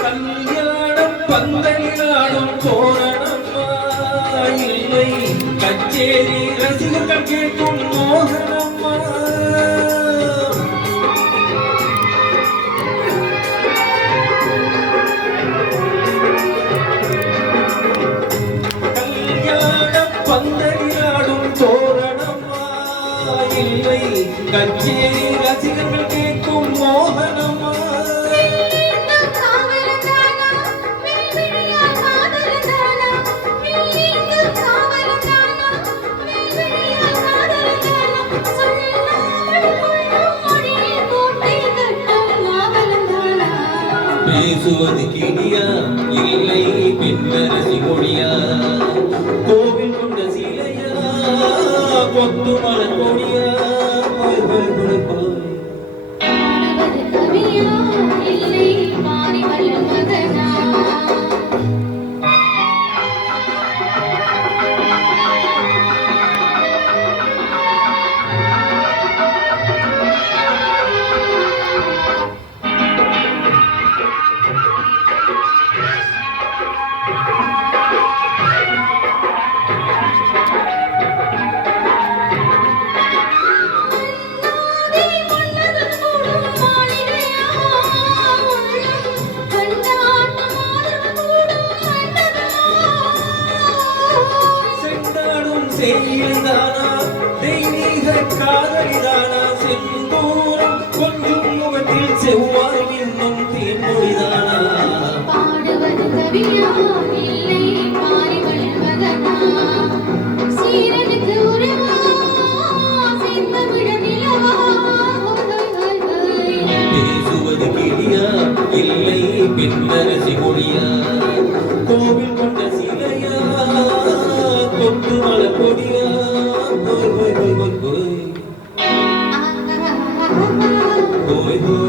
கல்யாணம் பந்தலினாலும் தோரணம்மா இல்லை கச்சேரி ரசிகர்கள் கேட்கும் மோகனம்மா கல்யாணம் பந்தலினாலும் தோரணம்மா இல்லை கச்சேரி ரசிகர்கள் கேட்கும் மோகனம்மா பேசுவது கிளியா இல்லை பெண்ணரசி மொழியா கோவில் கொண்ட சீலையா கொத்து மலர் கொடியா செய்தானா தெய்வீக காதலிதானா செந்தூரம் கொஞ்சம் முகத்தில் செவ்வாய் இன்னும் தேன்மொழிதானா பாடுவது கவியா இல்லை பாரிவள் மகனா சீரனுக்கு உருவா சிந்தமிழ நிலவா பேசுவது கிளியா இல்லை பெண்ணரசி மொழியா கோவில் கொண்ட சிலையா கொத்து மலர் கொடியா போய்